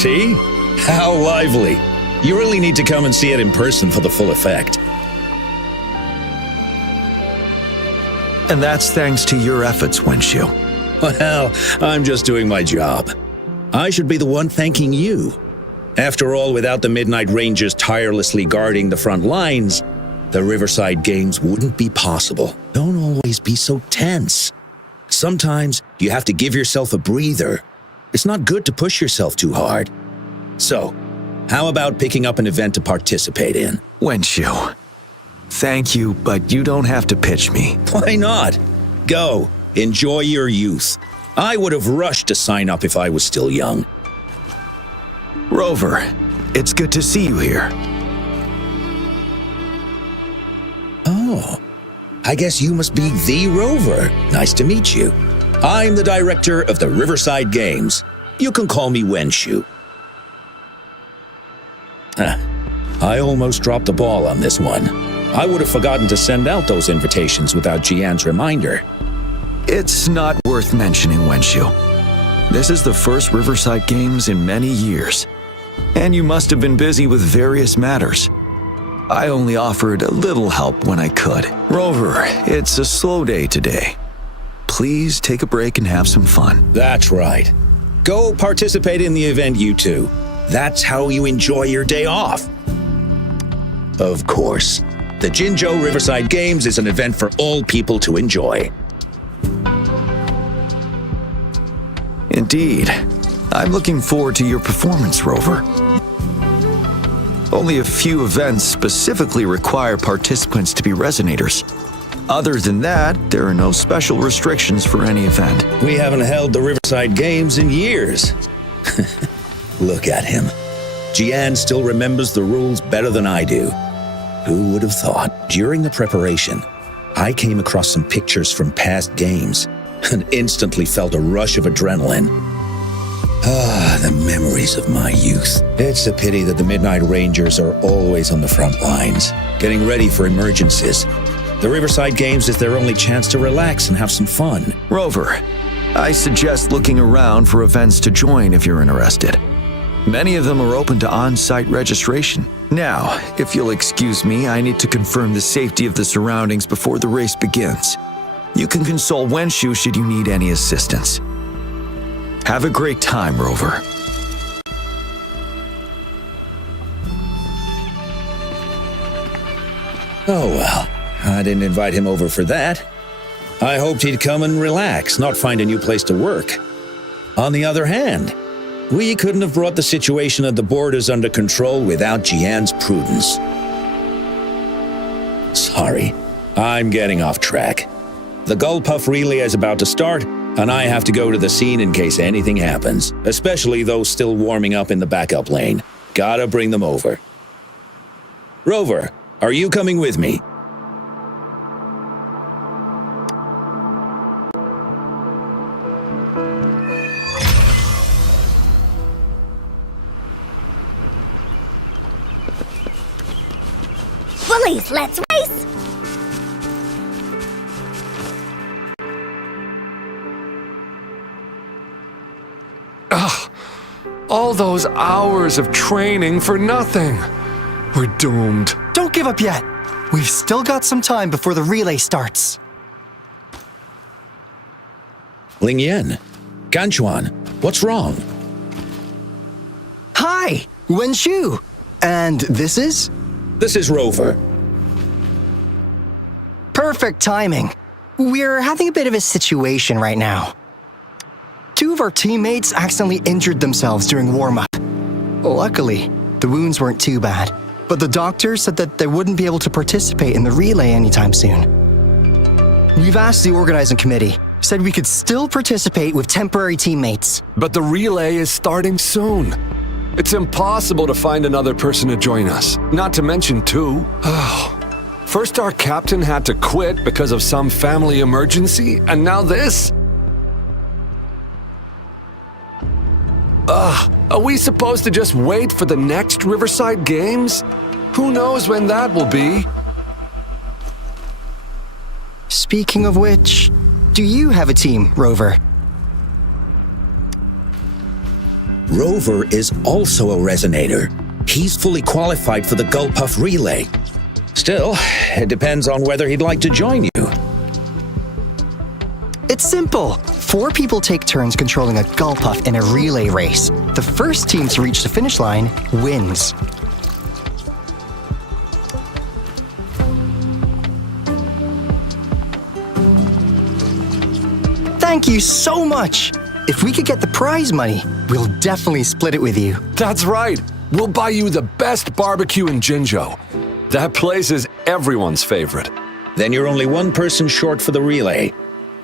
See? How lively. You really need to come and see it in person for the full effect. And that's thanks to your efforts, Wenshu. Well, I'm just doing my job. I should be the one thanking you. After all, without the Midnight Rangers tirelessly guarding the front lines, the Riverside Games wouldn't be possible. Don't always be so tense. Sometimes you have to give yourself a breather. It's not good to push yourself too hard. So, how about picking up an event to participate in? Wenshu, thank you, but you don't have to pitch me. Why not? Go. Enjoy your youth. I would have rushed to sign up if I was still young. Rover, it's good to see you here. Oh, I guess you must be the Rover. Nice to meet you. I'm the director of the Riverside Games. You can call me Wenshu. I almost dropped the ball on this one. I would have forgotten to send out those invitations without Jiyan's reminder. It's not worth mentioning, Wenshu. This is the first Riverside Games in many years, and you must have been busy with various matters. I only offered a little help when I could. Rover, it's a slow day today. Please take a break and have some fun. That's right. Go participate in the event, you two. That's how you enjoy your day off. Of course, the Jinzhou Riverside Games is an event for all people to enjoy. Indeed. I'm looking forward to your performance, Rover. Only a few events specifically require participants to be resonators. Other than that, there are no special restrictions for any event. We haven't held the Riverside Games in years. Look at him. Jiyan still remembers the rules better than I do. Who would have thought? During the preparation, I came across some pictures from past games and instantly felt a rush of adrenaline. Ah, the memories of my youth. It's a pity that the Midnight Rangers are always on the front lines, getting ready for emergencies. The Riverside Games is their only chance to relax and have some fun. Rover, I suggest looking around for events to join if you're interested. Many of them are open to on-site registration. Now, if you'll excuse me, I need to confirm the safety of the surroundings before the race begins. You can consult Wenshu should you need any assistance. Have a great time, Rover. Oh well, I didn't invite him over for that. I hoped he'd come and relax, not find a new place to work. On the other hand, we couldn't have brought the situation at the borders under control without Jiyan's prudence. Sorry, I'm getting off track. The Gull Puff relay is about to start, and I have to go to the scene in case anything happens, especially those still warming up in the backup lane. Gotta bring them over. Rover, are you coming with me? Bullies, let's race! All those hours of training for nothing. We're doomed. Don't give up yet. We've still got some time before the relay starts. Lingyan, Ganchuan, what's wrong? Hi, Wenshu. And this is? This is Rover. Perfect timing. We're having a bit of a situation right now. Two of our teammates accidentally injured themselves during warm-up. Luckily, the wounds weren't too bad, but the doctor said that they wouldn't be able to participate in the relay anytime soon. We've asked the organizing committee, said we could still participate with temporary teammates. But the relay is starting soon. It's impossible to find another person to join us, not to mention two. First our captain had to quit because of some family emergency, and now this? Are we supposed to just wait for the next Riverside Games? Who knows when that will be? Speaking of which, do you have a team, Rover? Rover is also a resonator. He's fully qualified for the Gulpuff relay. Still, it depends on whether he'd like to join you. It's simple. 4 people take turns controlling a Gulpuff in a relay race. The first team to reach the finish line wins. Thank you so much! If we could get the prize money, we'll definitely split it with you. That's right. We'll buy you the best barbecue in Jinzhou. That place is everyone's favorite. Then you're only one person short for the relay.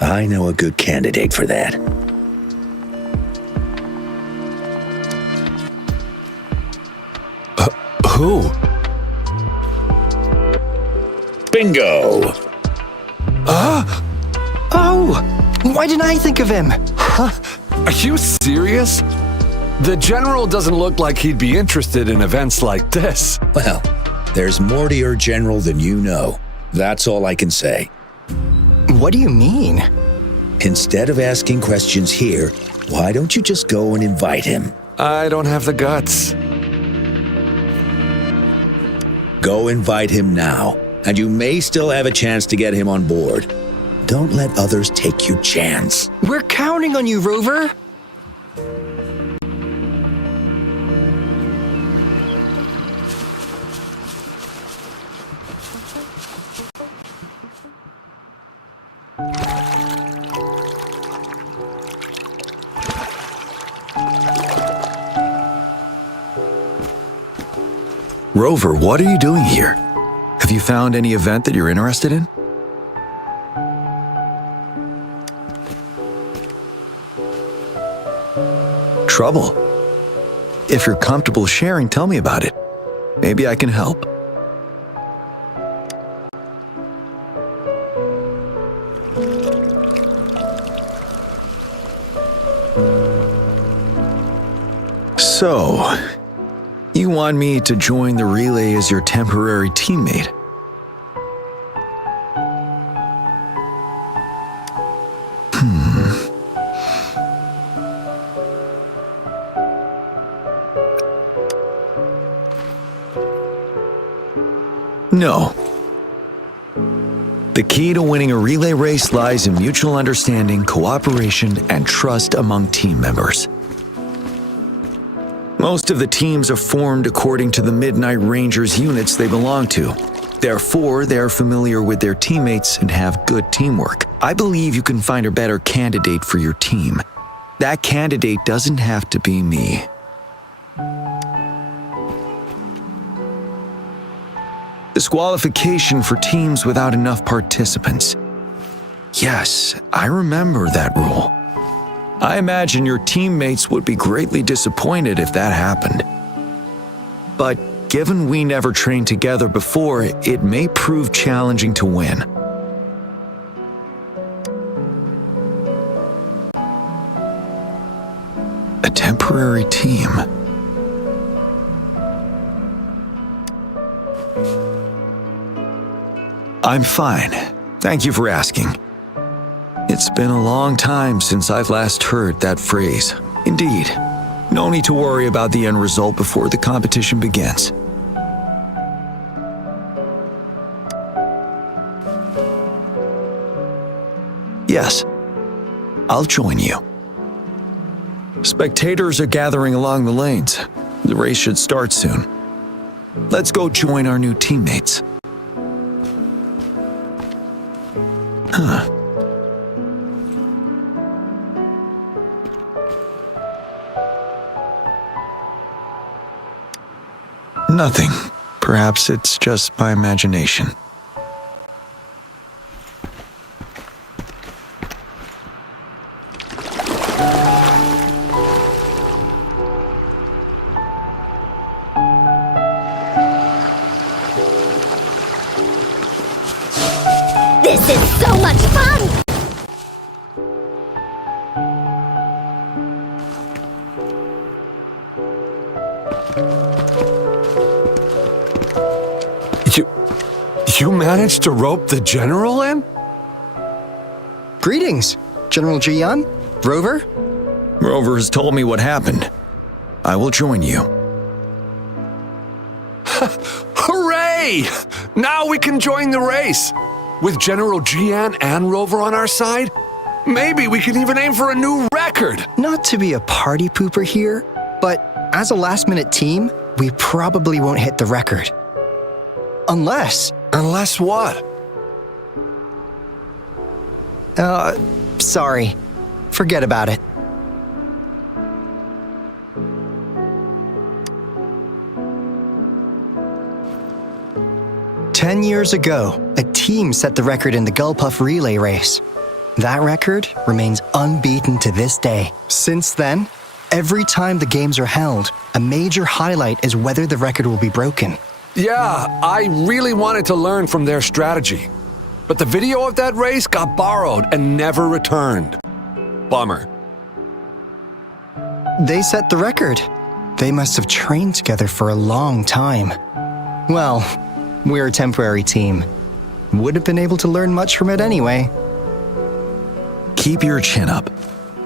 I know a good candidate for that. Who? Bingo! Oh! Why didn't I think of him? Are you serious? The General doesn't look like he'd be interested in events like this. Well, there's more to your general than you know. That's all I can say. What do you mean? Instead of asking questions here, why don't you just go and invite him? I don't have the guts. Go invite him now, and you may still have a chance to get him on board. Don't let others take your chance. We're counting on you, Rover! Rover, what are you doing here? Have you found any event that you're interested in? Trouble? If you're comfortable sharing, tell me about it. Maybe I can help. So, you want me to join the relay as your temporary teammate? No. The key to winning a relay race lies in mutual understanding, cooperation, and trust among team members. Most of the teams are formed according to the Midnight Rangers units they belong to. Therefore, they are familiar with their teammates and have good teamwork. I believe you can find a better candidate for your team. That candidate doesn't have to be me. Disqualification for teams without enough participants. Yes, I remember that rule. I imagine your teammates would be greatly disappointed if that happened. But given we never trained together before, it may prove challenging to win. A temporary team. I'm fine. Thank you for asking. It's been a long time since I've last heard that phrase. Indeed, no need to worry about the end result before the competition begins. Yes, I'll join you. Spectators are gathering along the lanes. The race should start soon. Let's go join our new teammates. Huh. Nothing. Perhaps it's just my imagination. This is so much fun! You managed to rope the General in? Greetings, General Jiyan, Rover. Rover has told me what happened. I will join you. Hooray! Now we can join the race. With General Jiyan and Rover on our side, maybe we can even aim for a new record. Not to be a party pooper here, but as a last-minute team, we probably won't hit the record. Unless... Unless what? Sorry. Forget about it. "10 years ago, a team set the record in the Gullpuff relay race. That record remains unbeaten to this day. Since then, every time the games are held, a major highlight is whether the record will be broken. Yeah, I really wanted to learn from their strategy. But the video of that race got borrowed and never returned. Bummer. They set the record. They must have trained together for a long time. Well, we're a temporary team. Would have been able to learn much from it anyway. Keep your chin up.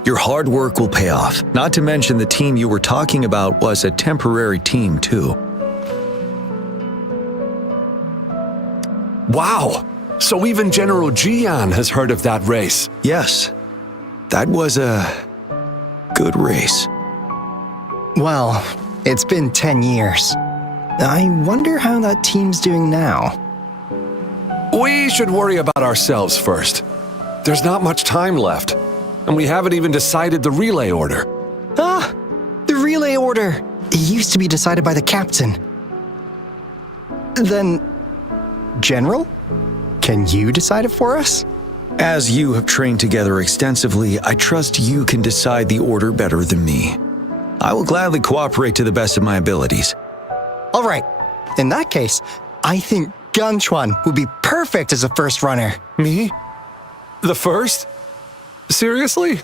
Your hard work will pay off. Not to mention the team you were talking about was a temporary team too. Wow! So even General Jiyan has heard of that race. Yes, that was a good race. Well, it's been 10 years. I wonder how that team's doing now. We should worry about ourselves first. There's not much time left, and we haven't even decided the relay order. Ah, the relay order. It used to be decided by the captain. Then, General? Can you decide it for us? As you have trained together extensively, I trust you can decide the order better than me. I will gladly cooperate to the best of my abilities. All right. In that case, I think Gunchuan would be perfect as a first runner. Me? The first? Seriously?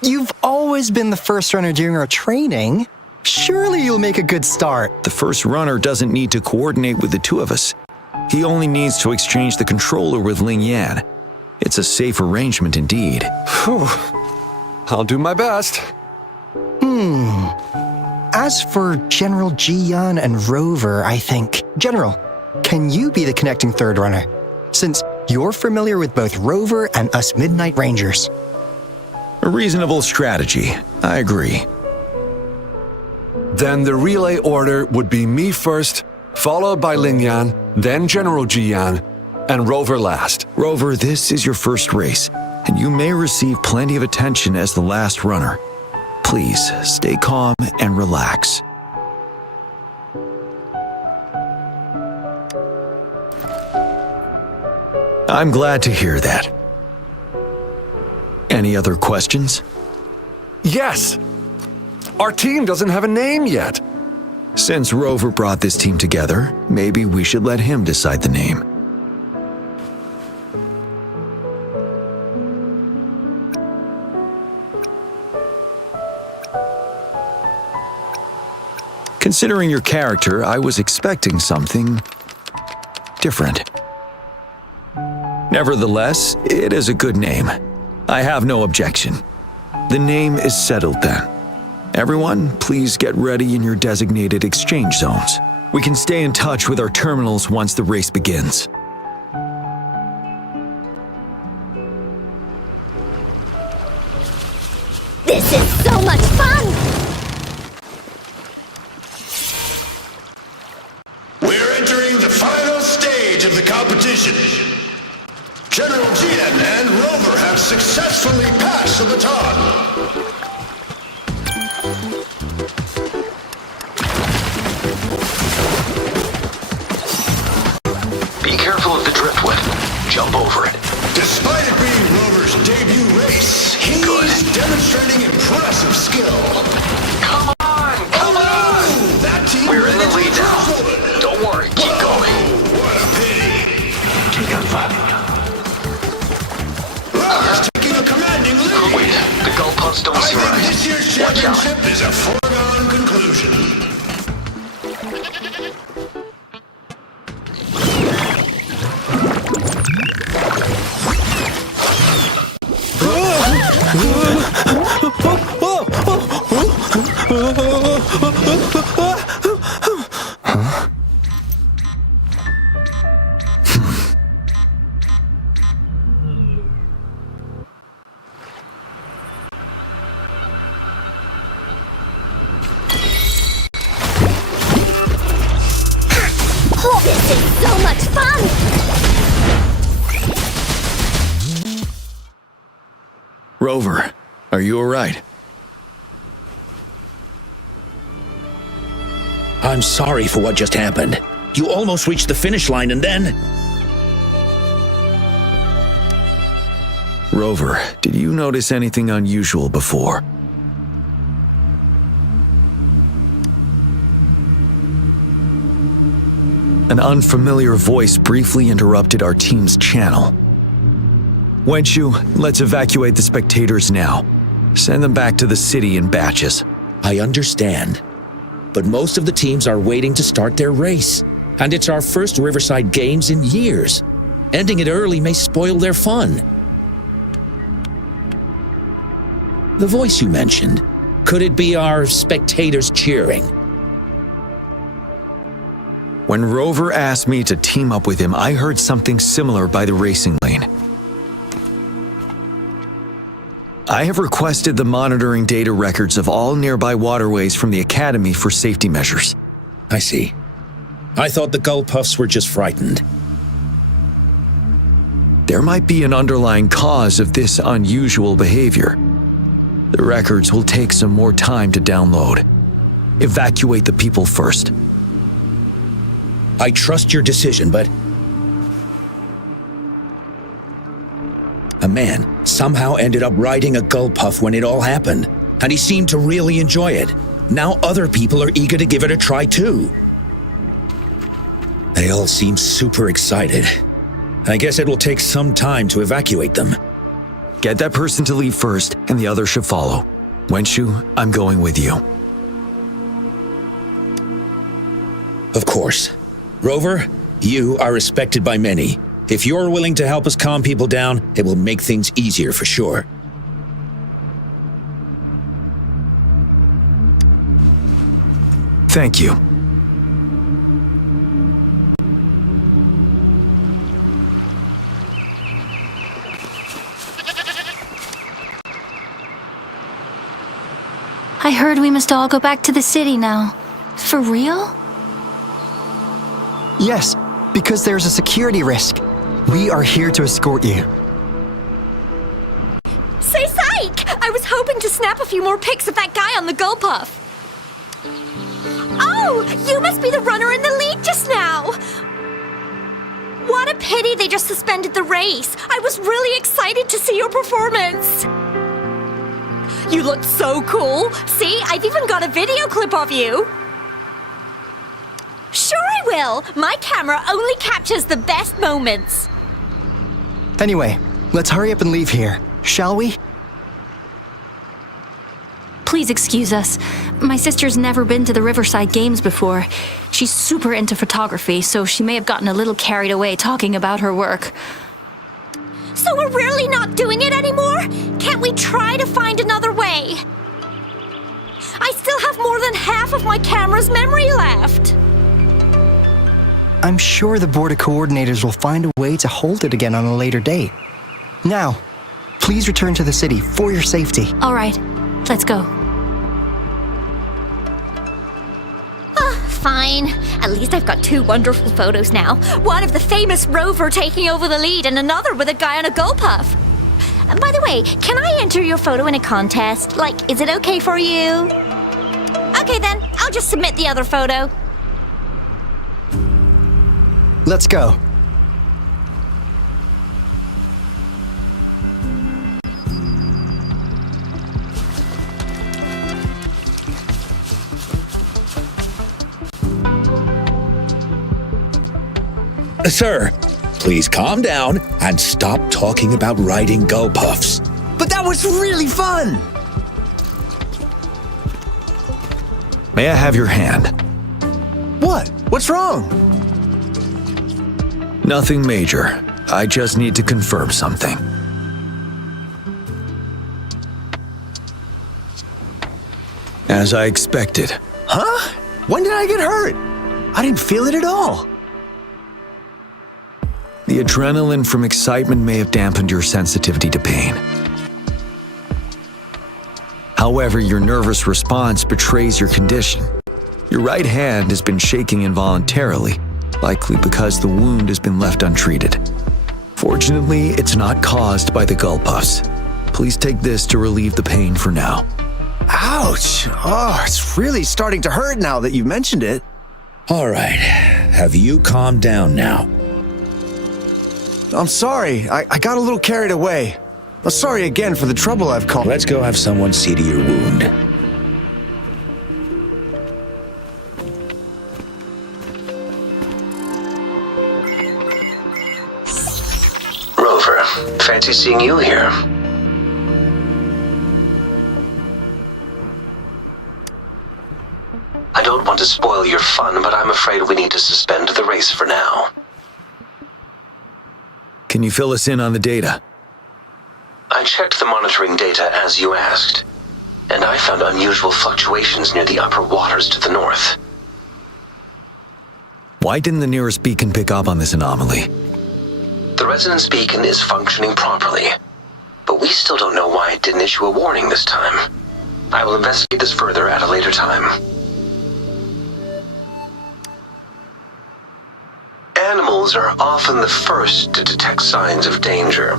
You've always been the first runner during our training. Surely you'll make a good start. The first runner doesn't need to coordinate with the two of us. He only needs to exchange the controller with Jiyan. It's a safe arrangement indeed. Whew. I'll do my best. As for General Jiyan and Rover, I think... General, can you be the connecting third runner? Since you're familiar with both Rover and us Midnight Rangers. A reasonable strategy. I agree. Then the relay order would be me first, followed by Jiyan, then General Jiyan, and Rover last. Rover, this is your first race, and you may receive plenty of attention as the last runner. Please, stay calm and relax. I'm glad to hear that. Any other questions? Yes! Our team doesn't have a name yet. Since Rover brought this team together, maybe we should let him decide the name. Considering your character, I was expecting something different. Nevertheless, it is a good name. I have no objection. The name is settled then. Everyone, please get ready in your designated exchange zones. We can stay in touch with our terminals once the race begins. This is so much fun! We're entering the final stage of the competition. General Jiyan and Rover have successfully passed the baton. Be careful of the driftwood. Jump over it. Despite it being Rover's debut race, he's demonstrating impressive skill. Come on! Come on! That team We're in the went lead into now. driftwood. Don't worry, keep going. What a pity. Rover's taking a commanding lead. Wait, the Gullpuffs don't I see think right. this year's Watch out. championship is a foregone conclusion. fun! Rover, are you alright? I'm sorry for what just happened. You almost reached the finish line and then... Rover, did you notice anything unusual before? An unfamiliar voice briefly interrupted our team's channel. Wenchu, let's evacuate the spectators now. Send them back to the city in batches. I understand. But most of the teams are waiting to start their race. And it's our first Riverside Games in years. Ending it early may spoil their fun. The voice you mentioned, could it be our spectators cheering? When Rover asked me to team up with him, I heard something similar by the racing lane. I have requested the monitoring data records of all nearby waterways from the Academy for safety measures. I see. I thought the gull puffs were just frightened. There might be an underlying cause of this unusual behavior. The records will take some more time to download. Evacuate the people first. I trust your decision, but... A man somehow ended up riding a gull puff when it all happened, and he seemed to really enjoy it. Now other people are eager to give it a try too. They all seem super excited. I guess it will take some time to evacuate them. Get that person to leave first, and the others should follow. Wenchu, I'm going with you. Of course. Rover, you are respected by many. If you're willing to help us calm people down, it will make things easier for sure. Thank you. I heard we must all go back to the city now. For real? Yes, because there's a security risk. We are here to escort you. Say psych! I was hoping to snap a few more pics of that guy on the gull puff. Oh, you must be the runner in the lead just now. What a pity they just suspended the race. I was really excited to see your performance. You looked so cool. See, I've even got a video clip of you. Sure I will. My camera only captures the best moments. Anyway, let's hurry up and leave here, shall we? Please excuse us. My sister's never been to the Riverside Games before. She's super into photography, so she may have gotten a little carried away talking about her work. So we're really not doing it anymore? Can't we try to find another way? I still have more than half of my camera's memory left. I'm sure the board of coordinators will find a way to hold it again on a later date. Now, please return to the city for your safety. All right, let's go. Fine. At least I've got two wonderful photos now. One of the famous Rover taking over the lead and another with a guy on a gull puff. By the way, can I enter your photo in a contest? Like, is it okay for you? Okay then, I'll just submit the other photo. Let's go. Sir, please calm down and stop talking about riding gull puffs. But that was really fun! May I have your hand? What? What's wrong? Nothing major. I just need to confirm something. As I expected. Huh? When did I get hurt? I didn't feel it at all. The adrenaline from excitement may have dampened your sensitivity to pain. However, your nervous response betrays your condition. Your right hand has been shaking involuntarily, likely because the wound has been left untreated. Fortunately, it's not caused by the gull puffs. Please take this to relieve the pain for now. Ouch! Oh, it's really starting to hurt now that you've mentioned it. All right, have you calmed down now? I'm sorry, I got a little carried away. I'm sorry again for the trouble I've caused. Let's go have someone see to your wound. Rover, fancy seeing you here. I don't want to spoil your fun, but I'm afraid we need to suspend the race for now. Can you fill us in on the data? I checked the monitoring data as you asked, and I found unusual fluctuations near the upper waters to the north. Why didn't the nearest beacon pick up on this anomaly? The resonance beacon is functioning properly, but we still don't know why it didn't issue a warning this time. I will investigate this further at a later time. Animals are often the first to detect signs of danger.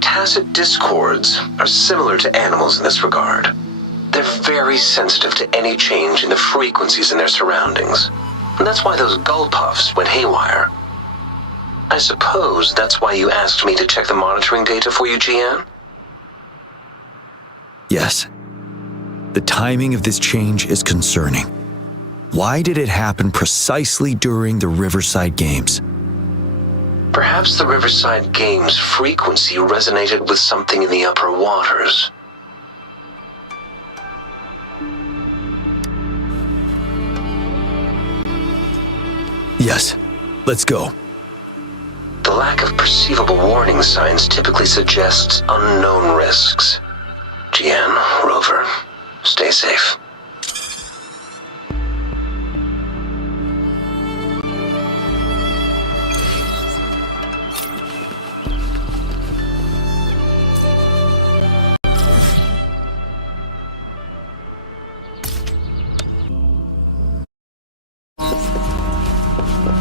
Tacit discords are similar to animals in this regard. They're very sensitive to any change in the frequencies in their surroundings. And that's why those gull puffs went haywire. I suppose that's why you asked me to check the monitoring data for you, Jiyan? Yes. The timing of this change is concerning. Why did it happen precisely during the Riverside Games? Perhaps the Riverside Games' frequency resonated with something in the upper waters. Yes, let's go. The lack of perceivable warning signs typically suggests unknown risks. Jiyan, Rover, stay safe.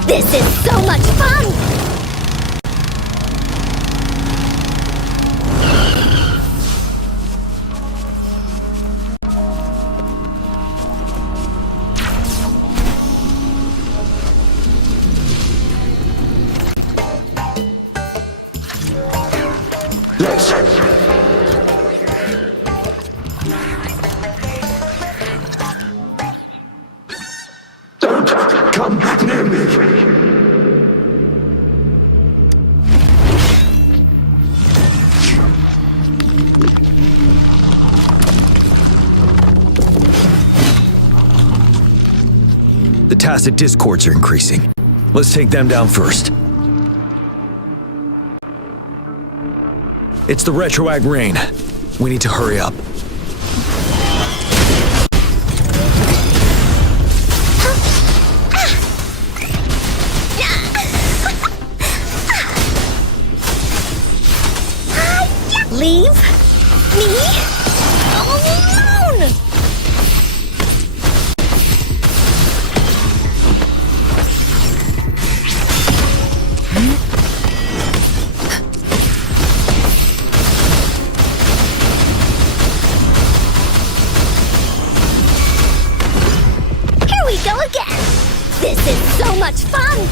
This is so much fun! Don't come near me! The tacit discords are increasing. Let's take them down first. It's the retroag rain. We need to hurry up. Leave me alone! Here we go again! This is so much fun!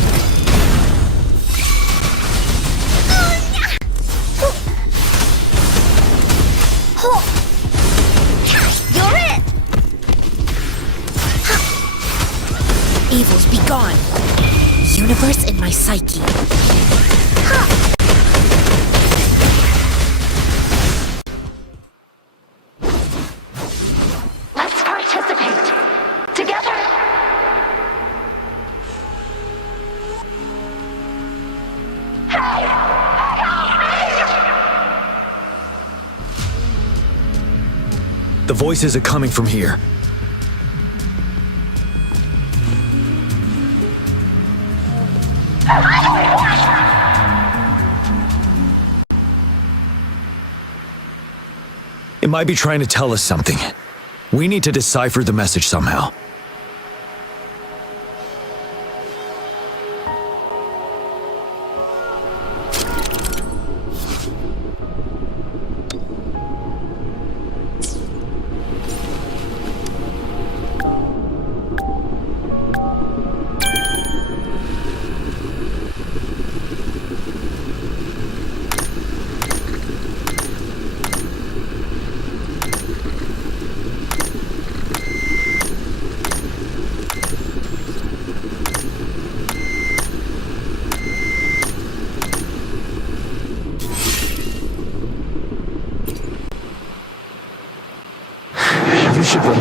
You're it! Evils be gone. Universe in my psyche. Let's participate together. The voices are coming from here. It might be trying to tell us something. We need to decipher the message somehow.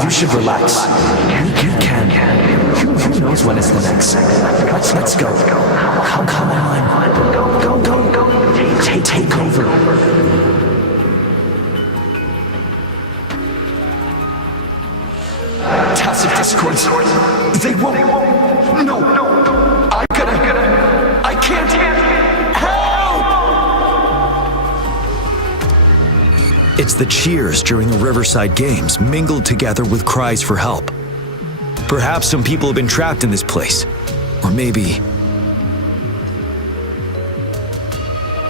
You should relax. You can. Who knows when it's the next? Let's go. Come on. Go. Take over. Tacit discords. They won't. No. I can't. Help! It's the cheers during the Riverside Games mingled together with cries for help. Perhaps some people have been trapped in this place. Or maybe...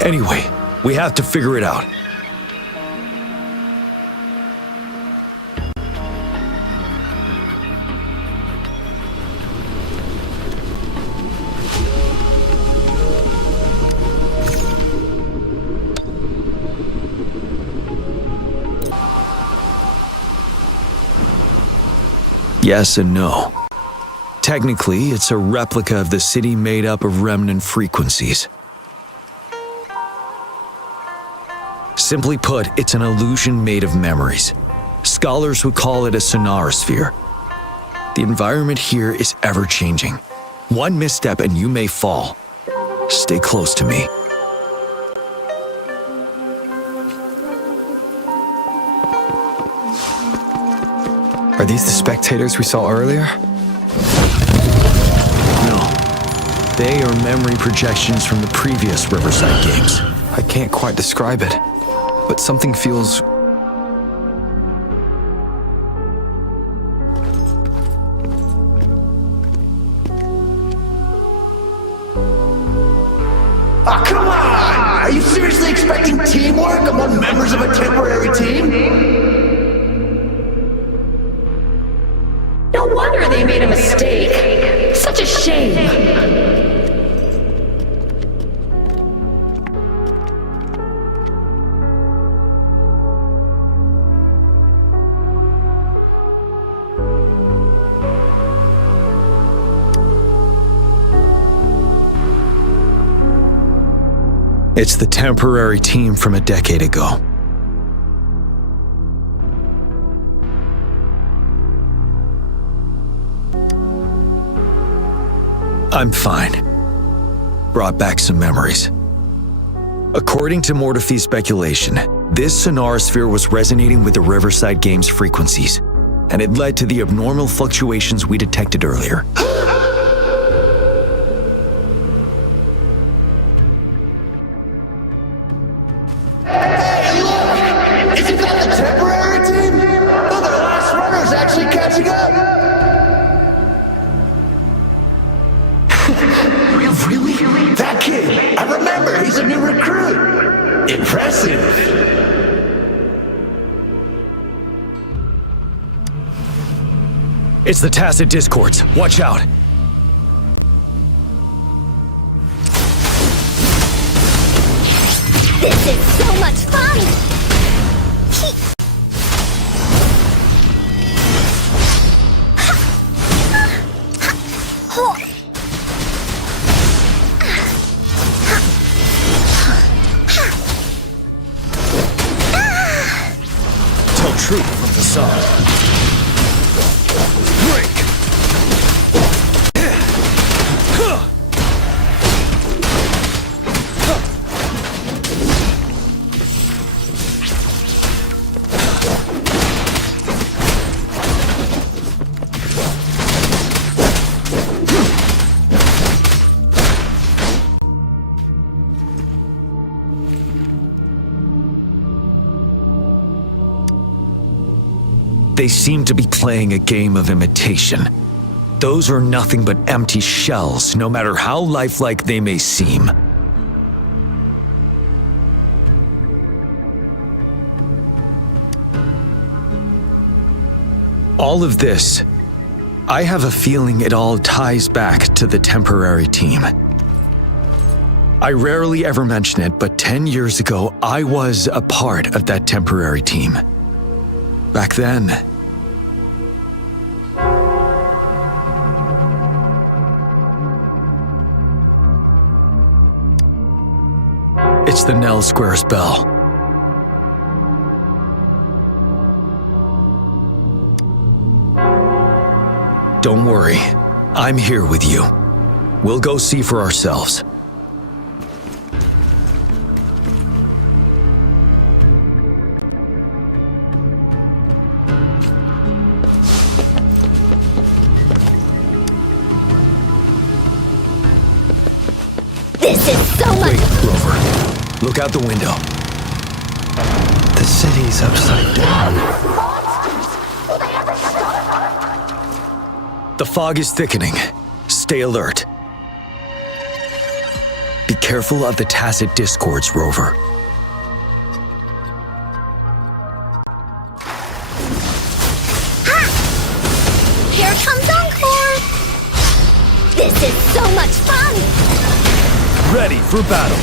Anyway, we have to figure it out. Yes and no. Technically, it's a replica of the city made up of remnant frequencies. Simply put, it's an illusion made of memories. Scholars would call it a sonorosphere. The environment here is ever-changing. One misstep and you may fall. Stay close to me. Are these the spectators we saw earlier? No. They are memory projections from the previous Riverside Games. I can't quite describe it, but something feels... Ah, come on! Are you seriously expecting teamwork among members of a temporary team? No wonder they made a mistake. Such a shame. It's the temporary team from a decade ago. I'm fine. Brought back some memories. According to Mortefy's speculation, this sonorosphere was resonating with the Riverside Games frequencies, and it led to the abnormal fluctuations we detected earlier. Hey, look! Isn't that the temporary team? Oh, the last runner's actually catching up! Really? That kid! I remember, he's a new recruit! Impressive! It's the tacit discords. Watch out. This is so much fun! Tell truth from the side. Break! They seem to be playing a game of imitation. Those are nothing but empty shells, no matter how lifelike they may seem. All of this, I have a feeling it all ties back to the temporary team. I rarely ever mention it, but 10 years ago, I was a part of that temporary team. Back then, it's the Nell Squares bell. Don't worry, I'm here with you. We'll go see for ourselves. This is so much. Wait, Rover. Look out the window. The city's upside down. The fog is thickening. Stay alert. Be careful of the tacit discords, Rover. Ha! Here comes Encore! This is so much fun! Ready for battle.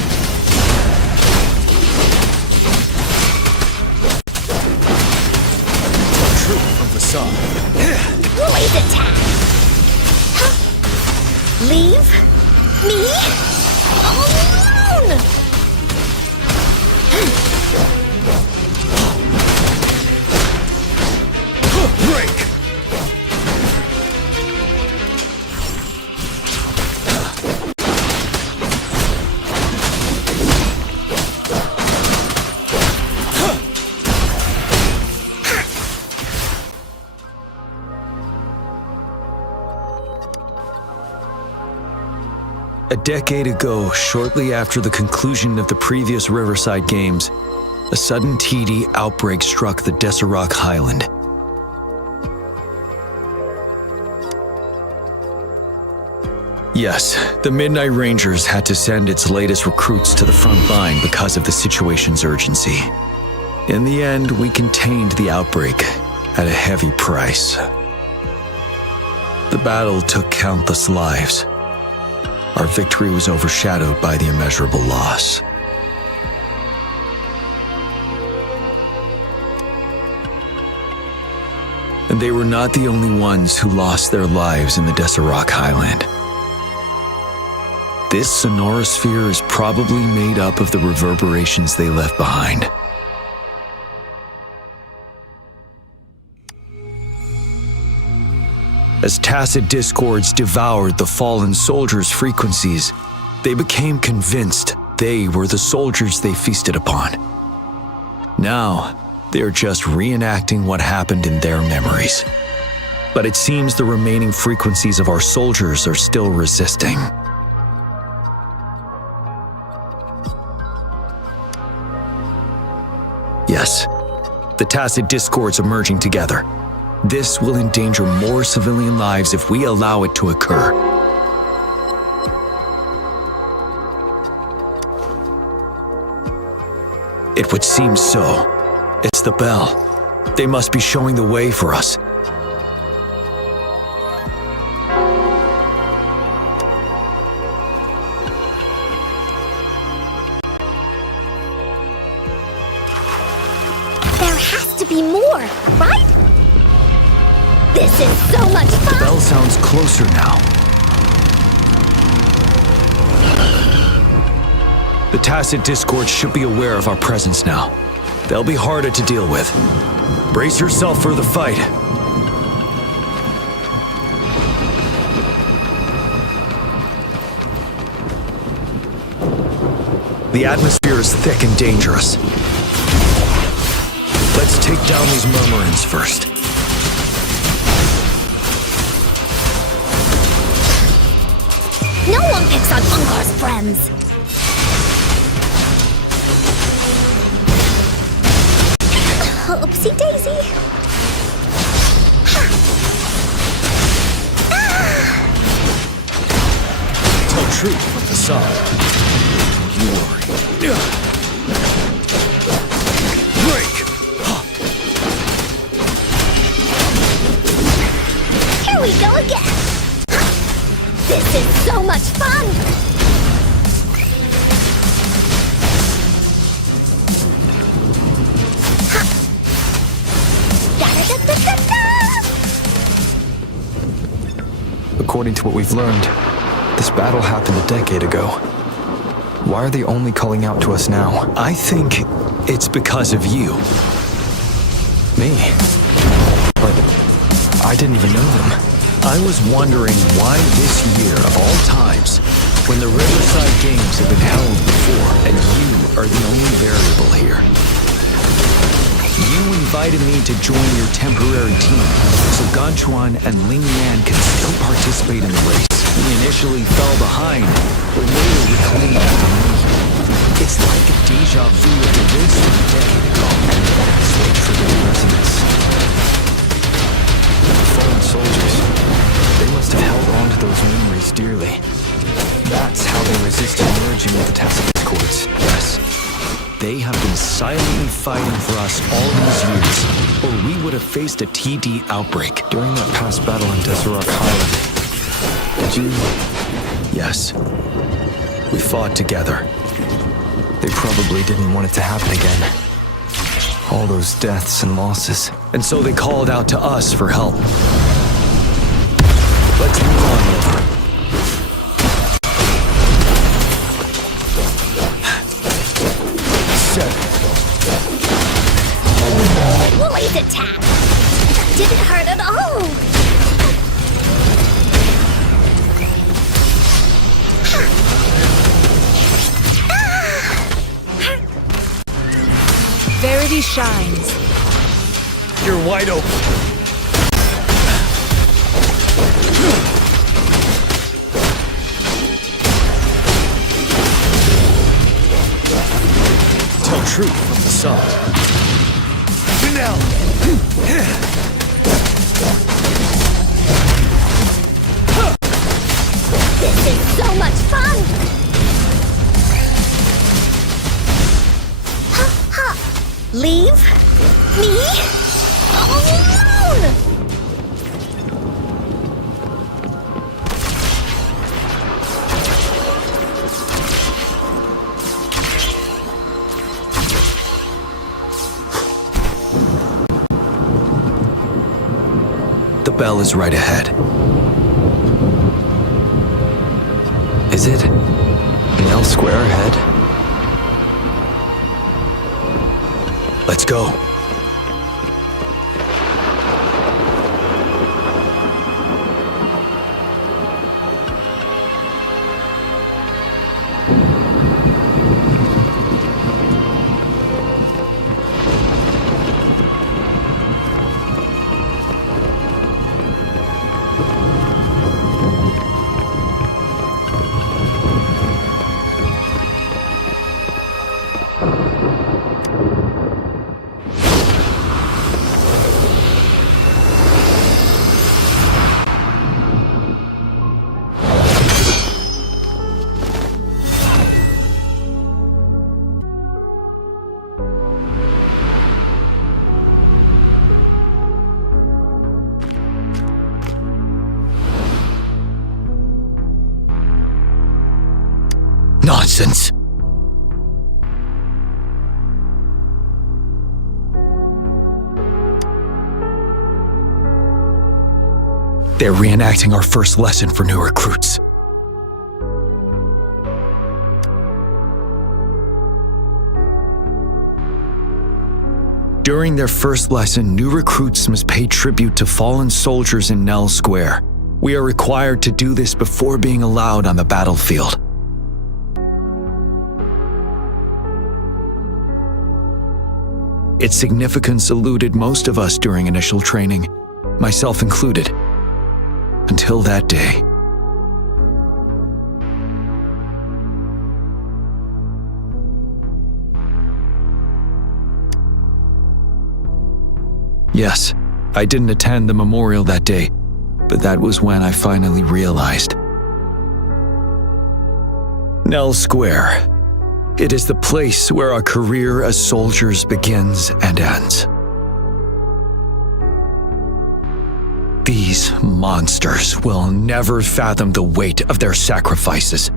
True from the sun. Blaze attack! Huh? Leave me alone! Break! A decade ago, shortly after the conclusion of the previous Riverside Games, a sudden TD outbreak struck the Deserac Highland. Yes, the Midnight Rangers had to send its latest recruits to the front line because of the situation's urgency. In the end, we contained the outbreak at a heavy price. The battle took countless lives. Our victory was overshadowed by the immeasurable loss. And they were not the only ones who lost their lives in the Deserac Highland. This sonorosphere is probably made up of the reverberations they left behind. As tacit discords devoured the fallen soldiers' frequencies, they became convinced they were the soldiers they feasted upon. Now, they are just reenacting what happened in their memories. But it seems the remaining frequencies of our soldiers are still resisting. Yes, the tacit discords are merging together. This will endanger more civilian lives if we allow it to occur. It would seem so. It's the bell. They must be showing the way for us. There has to be more, right? This is so much fun! The bell sounds closer now. The tacit discords should be aware of our presence now. They'll be harder to deal with. Brace yourself for the fight. The atmosphere is thick and dangerous. Let's take down these murmurins first. No one picks on Ungar's friends! Oopsie daisy! truth from the sun. You worry. Break! Here we go again! This is so much fun! According to what we've learned, this battle happened a decade ago. Why are they only calling out to us now? I think it's because of you. Me? But I didn't even know them. I was wondering why this year, of all times, when the Riverside Games have been held before, and you are the only variable here. You invited me to join your temporary team, so Ganchuan and Ling Yan can still participate in the race. We initially fell behind, but later reclaimed after me. It's like a deja vu of the race from a decade ago. That's what triggered the resonance. The fallen soldiers, they must have held on to those memories dearly. That's how they resisted merging with the tacit discords. Yes. They have been silently fighting for us all these years, or we would have faced a TD outbreak. During that past battle in Deseret Highland, did you... Yes. We fought together. They probably didn't want it to happen again. All those deaths and losses. And so they called out to us for help. Let's move on, Rover. Woolly's attack! That didn't hurt at all! Verity shines. You're wide open. Tell truth from the sun. Now. This is so much fun! Leave me alone! The bell is right ahead. Is it Nell Square ahead? Let's go. Nonsense. They're reenacting our first lesson for new recruits. During their first lesson, new recruits must pay tribute to fallen soldiers in Nell Square. We are required to do this before being allowed on the battlefield. Its significance eluded most of us during initial training, myself included, until that day. Yes, I didn't attend the memorial that day, but that was when I finally realized. Nell Square. It is the place where our career as soldiers begins and ends. These monsters will never fathom the weight of their sacrifices.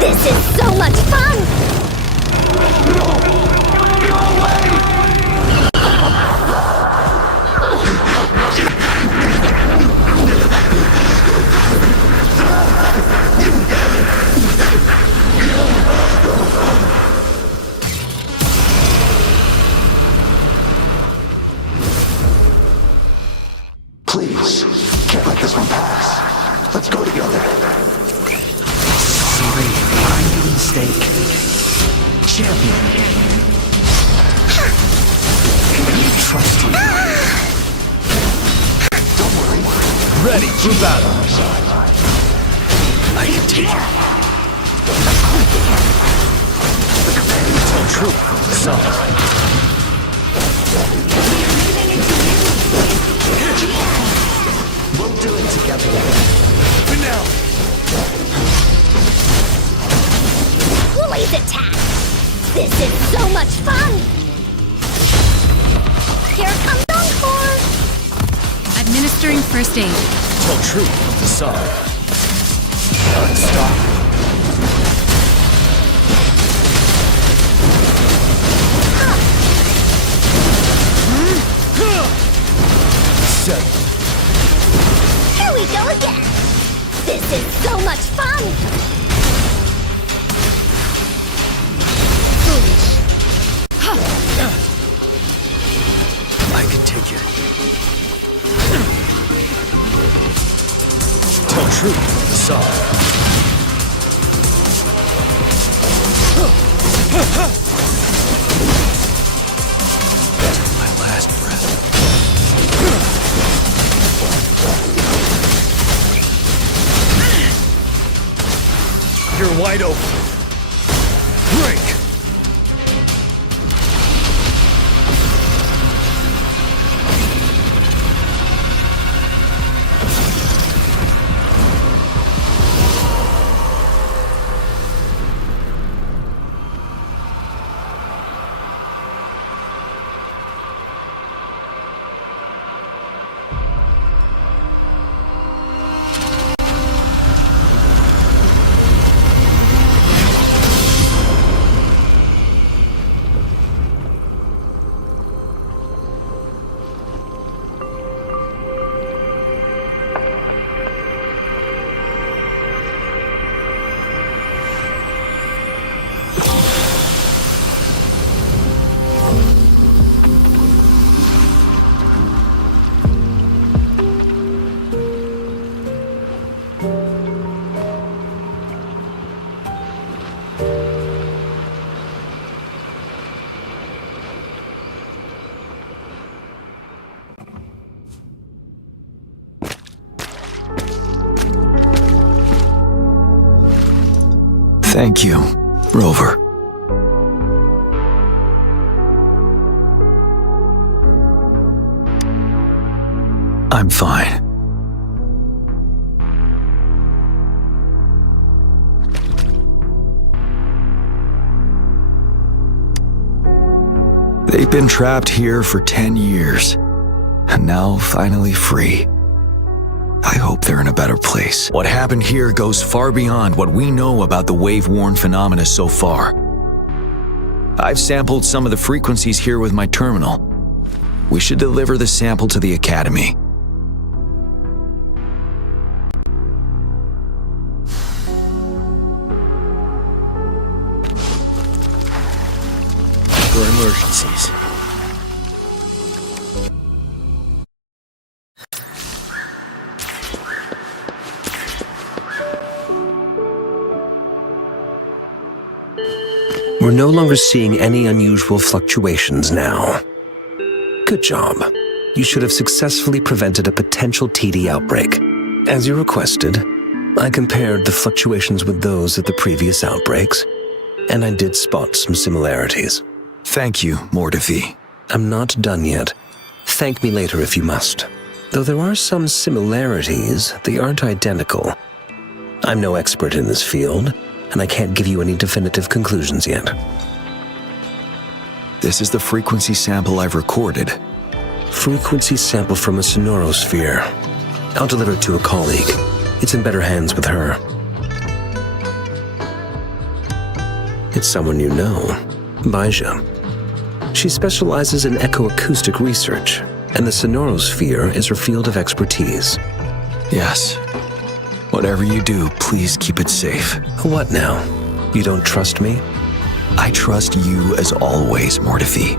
This is so much fun! Please, can't let this one pass. Let's go together. Sorry, I made a mistake. Champion. Trust you. Don't worry. Ready for battle. I can take it. Tell truth, son. We'll do it together. For now. Blaze attack! This is so much fun! Here comes Encore! Administering first aid. Tell truth, son. Stop. Set. Here we go again! This is so much fun! I can take it. Tell truth, son. Till my last breath. You're wide open. Break! Thank you, Rover. I'm fine. They've been trapped here for 10 years, and now finally free. I hope they're in a better place. What happened here goes far beyond what we know about the wave-worn phenomena so far. I've sampled some of the frequencies here with my terminal. We should deliver the sample to the Academy. For emergencies. We're no longer seeing any unusual fluctuations now. Good job. You should have successfully prevented a potential TD outbreak. As you requested, I compared the fluctuations with those of the previous outbreaks, and I did spot some similarities. Thank you, Mortifi. I'm not done yet. Thank me later if you must. Though there are some similarities, they aren't identical. I'm no expert in this field, and I can't give you any definitive conclusions yet. This is the frequency sample I've recorded. Frequency sample from a sonorosphere. I'll deliver it to a colleague. It's in better hands with her. It's someone you know, Baija. She specializes in echoacoustic research, and the sonorosphere is her field of expertise. Yes. Whatever you do, please keep it safe. What now? You don't trust me? I trust you as always, Mortifi.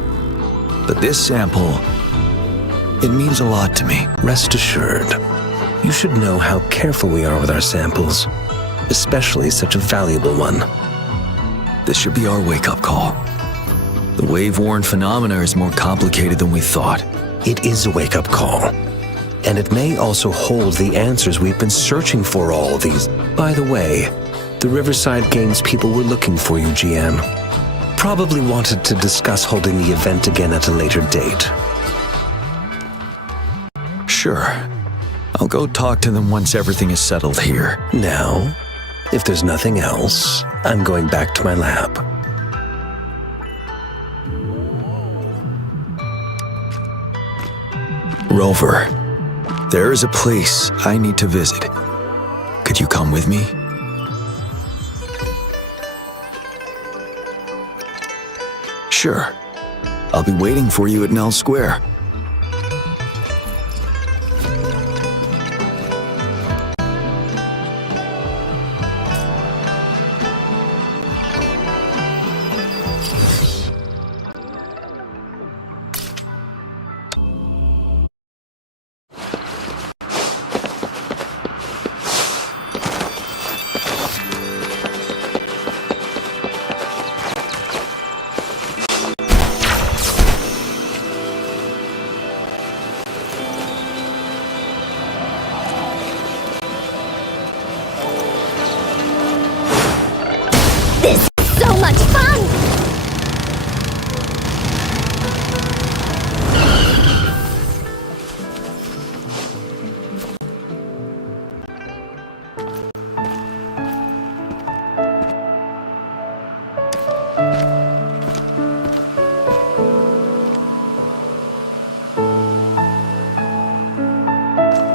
But this sample, it means a lot to me. Rest assured. You should know how careful we are with our samples, especially such a valuable one. This should be our wake-up call. The wave-worn phenomena is more complicated than we thought. It is a wake-up call. And it may also hold the answers we've been searching for all these. By the way, the Riverside Games people were looking for you, Jiyan. Probably wanted to discuss holding the event again at a later date. Sure. I'll go talk to them once everything is settled here. Now, if there's nothing else, I'm going back to my lab. Rover, there is a place I need to visit. Could you come with me? Sure. I'll be waiting for you at Nell Square.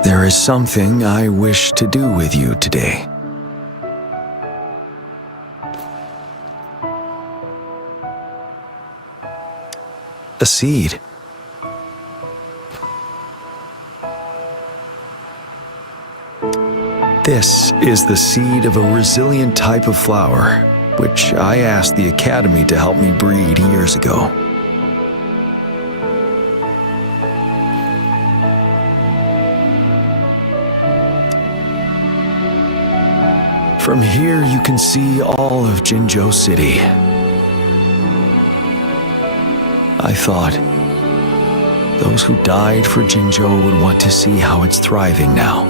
There is something I wish to do with you today. A seed. This is the seed of a resilient type of flower, which I asked the Academy to help me breed years ago. From here, you can see all of Jinzhou City. I thought those who died for Jinzhou would want to see how it's thriving now.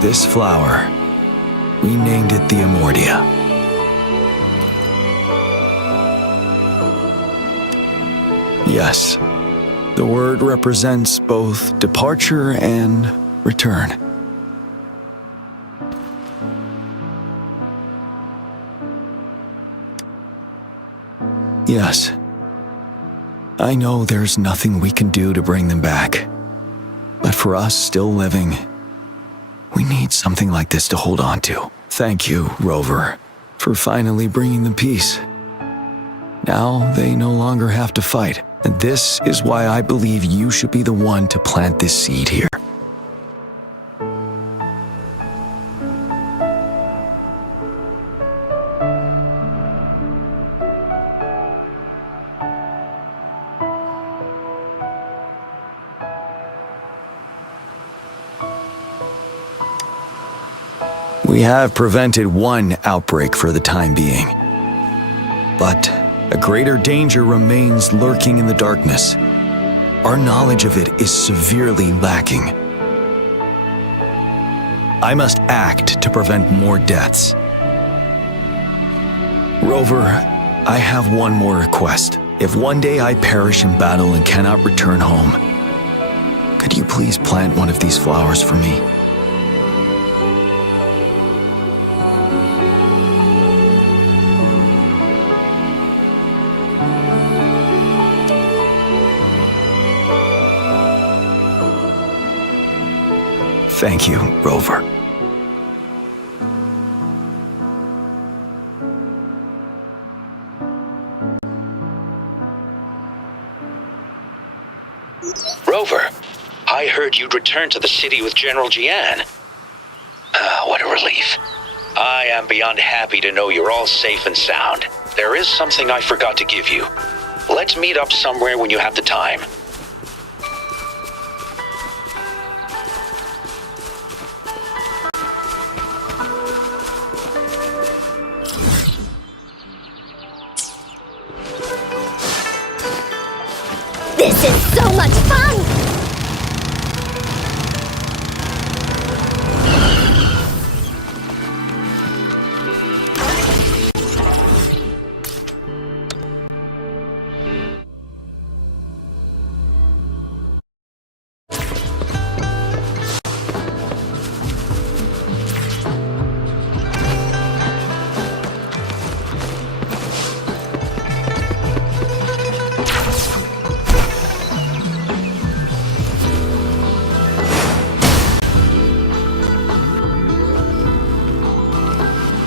This flower, we named it the Amordia. Yes, the word represents both departure and return. Yes. I know there's nothing we can do to bring them back. But for us still living, we need something like this to hold on to. Thank you, Rover, for finally bringing them peace. Now they no longer have to fight, and this is why I believe you should be the one to plant this seed here. We have prevented one outbreak for the time being. But a greater danger remains lurking in the darkness. Our knowledge of it is severely lacking. I must act to prevent more deaths. Rover, I have one more request. If one day I perish in battle and cannot return home, could you please plant one of these flowers for me? Thank you, Rover. Rover, I heard you'd returned to the city with General Jiyan. Ah, what a relief. I am beyond happy to know you're all safe and sound. There is something I forgot to give you. Let's meet up somewhere when you have the time. This is so much fun!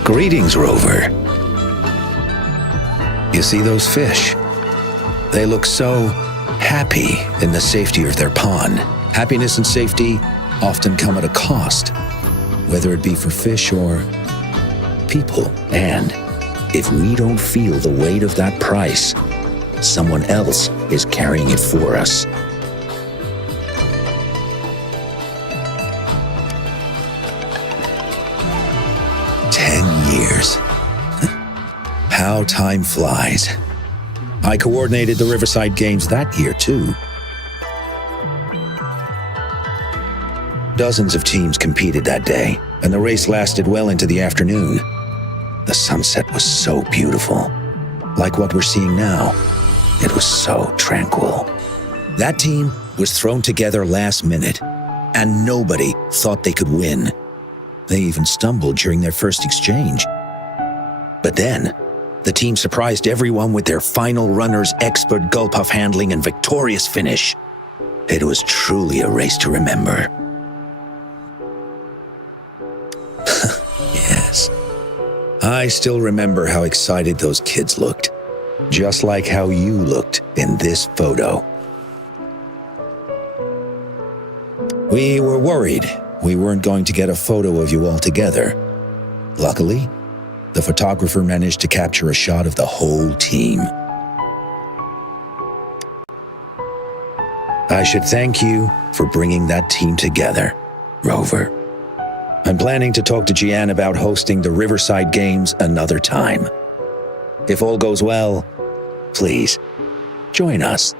Greetings, Rover. You see those fish? They look so happy in the safety of their pond. Happiness and safety often come at a cost, whether it be for fish or people. And if we don't feel the weight of that price, someone else is carrying it for us. How time flies. I coordinated the Riverside Games that year, too. Dozens of teams competed that day, and the race lasted well into the afternoon. The sunset was so beautiful. Like what we're seeing now, it was so tranquil. That team was thrown together last minute, and nobody thought they could win. They even stumbled during their first exchange. But then, the team surprised everyone with their final runner's expert gull-puff handling and victorious finish. It was truly a race to remember. Yes. I still remember how excited those kids looked, just like how you looked in this photo. We were worried we weren't going to get a photo of you all together. Luckily, the photographer managed to capture a shot of the whole team. I should thank you for bringing that team together, Rover. I'm planning to talk to Jiyan about hosting the Riverside Games another time. If all goes well, please, join us.